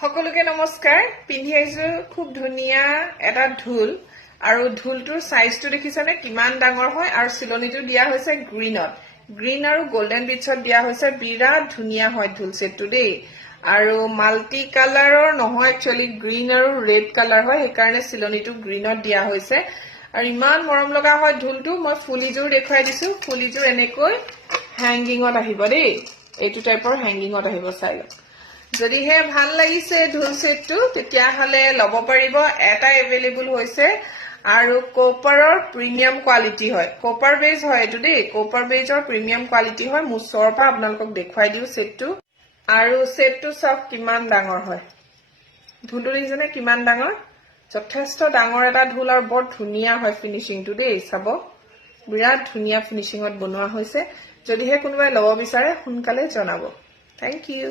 সকলোকে নমস্কাৰ পিন্ধি আহিছো খুব ধুনিয়া এটা ঢোল আৰু ঢোলটোৰ সাইজটো দেখিছানে কিমান ডাঙৰ হয় আৰু চিলনিটো দিয়া হৈছে গ্ৰীন আৰু গোল্ডেন বিটছত দিয়া হৈছে বিৰাট ধুনিয়া হয় ঢোল সেটটো দেই আৰু মাল্টি কালাৰৰ নহয় একচুয়ালি গ্ৰীন আৰু ৰেড কালাৰ হয় সেইকাৰণে চিলনিটো গ্ৰীনত দিয়া হৈছে আৰু ইমান মৰম লগা হয় ঢোলটো মই ফুলিজোৰ দেখুৱাই দিছো ফুলিজোৰ এনেকৈ হ্যাঙ্গিংত আহিব দেই এইটো টাইপৰ হ্যাঙ্গিংত আহিব চাই লওক যদি হে ভাল লাগিছে ঢোল সেটটো তেতিয়া হলে লব পাৰিব এটা এভেইলেবল হৈছে আৰু কপাৰৰ প্ৰিমিয়াম কোৱালিটি হয় কপাৰ বেজ হয় এটো দেই কপাৰ বেজৰ প্ৰিমিয়াম কোৱালিটি হয় মুছৰ পৰা আপোনালোকক দেখুৱাই দিও সেটটো আৰু সেটটো সব কিমান ডাঙৰ হয় ঢোলটো দেখিছেনে কিমান ডাঙৰ যথেষ্ট ডাঙৰ এটা ঢোল আৰু বৰ ধুনিয়া হয় ফিনিশিংটো দেই চাব বিৰাট ধুনিয়া ফিনিশিংত বনোৱা হৈছে যদিহে কোনোবাই লব বিচাৰে সোনকালে জনাব থ্যাংক ইউ